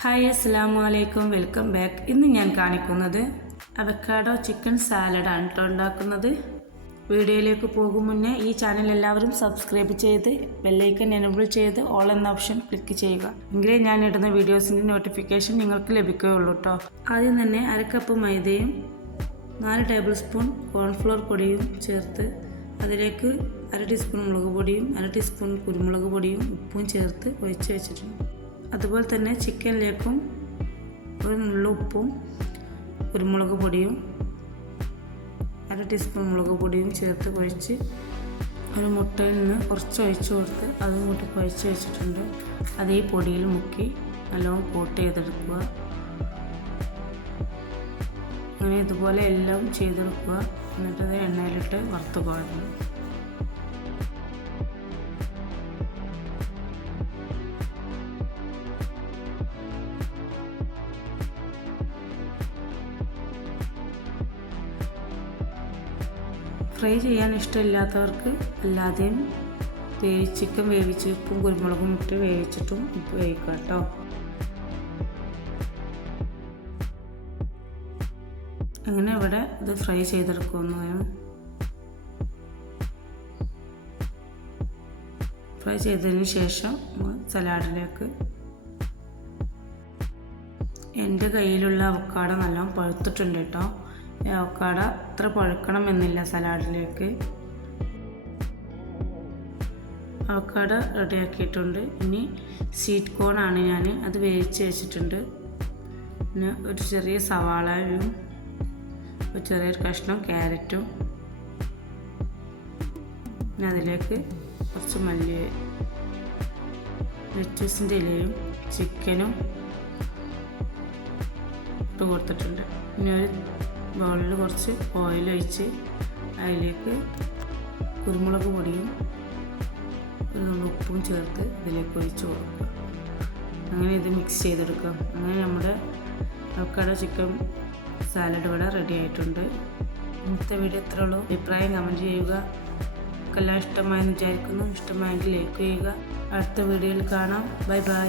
Hi അസ്സലാമു അലൈക്കും, welcome back. ഇന്ന് ഞാൻ കാണിക്കുന്നത് അവക്കാഡോ ചിക്കൻ സാലഡാണ് കേട്ടോ ഉണ്ടാക്കുന്നത്. വീഡിയോയിലേക്ക് പോകും മുന്നേ ഈ ചാനൽ എല്ലാവരും സബ്സ്ക്രൈബ് ചെയ്ത് ബെല്ലൈക്കൺ എനേബിൾ ചെയ്ത് ഓൾ എന്ന ഓപ്ഷൻ ക്ലിക്ക് ചെയ്യുക. എങ്കിലേ ഞാൻ ഇടുന്ന വീഡിയോസിൻ്റെ നോട്ടിഫിക്കേഷൻ നിങ്ങൾക്ക് ലഭിക്കുകയുള്ളൂ കേട്ടോ. ആദ്യം തന്നെ 1 കപ്പ് മൈദയും 4 ടേബിൾ സ്പൂൺ കോൺഫ്ലോർ പൊടിയും ചേർത്ത് അതിലേക്ക് 1 ടീസ്പൂൺ മുളക് പൊടിയും 1 ടീസ്പൂൺ കുരുമുളക് പൊടിയും ഉപ്പും ചേർത്ത് ഒഴിച്ച് വെച്ചിട്ടുണ്ട്. അതുപോലെ തന്നെ ചിക്കനിലേക്കും 1 നുള്ളു ഉപ്പും കുരുമുളക് പൊടിയും 1 ടീസ്പൂൺ മുളക് പൊടിയും ചേർത്ത് കുഴച്ച് ഒരു മുട്ടയിൽ നിന്ന് കുറച്ച് ഒഴിച്ച് കൊടുത്ത് അതും കൂട്ടി കുഴച്ച് വെച്ചിട്ടുണ്ട്. അത് ഈ പൊടിയിൽ മുക്കി നല്ലോണം കോട്ട് ചെയ്തെടുക്കുക. അങ്ങനെ ഇതുപോലെ എല്ലാം ചെയ്തെടുക്കുക. എന്നിട്ടത് എണ്ണയിലിട്ട് വറുത്ത് കോഴണം. ഫ്രൈ ചെയ്യാൻ ഇഷ്ടമില്ലാത്തവർക്ക് അല്ലാതെയും ചിക്കൻ വേവിച്ച് ഉപ്പും കുരുമുളകും ഇട്ട് വേവിച്ചിട്ടും ഉപ്പ് വേവിക്കുക കേട്ടോ. അങ്ങനെ ഇവിടെ ഇത് ഫ്രൈ ചെയ്തെടുക്കുന്നതാണ്. ഫ്രൈ ചെയ്തതിന് ശേഷം സലാഡിലേക്ക് എൻ്റെ കയ്യിലുള്ള അവക്കാഡോ നല്ലോണം പഴുത്തിട്ടുണ്ട് കേട്ടോ. അവക്കാഡോ അത്ര പഴുക്കണമെന്നില്ല സലാഡിലേക്ക്. അവക്കാഡോ റെഡിയാക്കിയിട്ടുണ്ട്. ഇനി സ്വീറ്റ് കോണാണ് ഞാൻ അത് വേവിച്ച് വെച്ചിട്ടുണ്ട്. പിന്നെ ഒരു ചെറിയ സവാളയും ഒരു ചെറിയൊരു കഷ്ണം ക്യാരറ്റും പിന്നെ അതിലേക്ക് കുറച്ച് മല്ലി ലെറ്റസിൻ്റെ ഇലയും ചിക്കനും ഇട്ട് കൊടുത്തിട്ടുണ്ട്. പിന്നെ ഒരു ബൗളിൽ കുറച്ച് ഓയിൽ ഒഴിച്ച് അതിലേക്ക് കുരുമുളക് പൊടിയും 1 നുള്ളു ഉപ്പും ചേർത്ത് ഇതിലേക്ക് ഒഴിച്ച് കൊടുക്കുക. അങ്ങനെ ഇത് മിക്സ് ചെയ്തെടുക്കുക. അങ്ങനെ നമ്മുടെ അവക്കാഡോ ചിക്കൻ സാലഡ് ഇവിടെ റെഡി ആയിട്ടുണ്ട്. ഇന്നത്തെ വീഡിയോ ഇത്രേ ഉള്ളൂ. അഭിപ്രായം കമൻറ്റ് ചെയ്യുക. എല്ലാം ഇഷ്ടമായെന്ന് വിചാരിക്കുന്നു. ഇഷ്ടമായെങ്കിൽ ലൈക്ക് ചെയ്യുക. അടുത്ത വീഡിയോയിൽ കാണാം. Bye bye.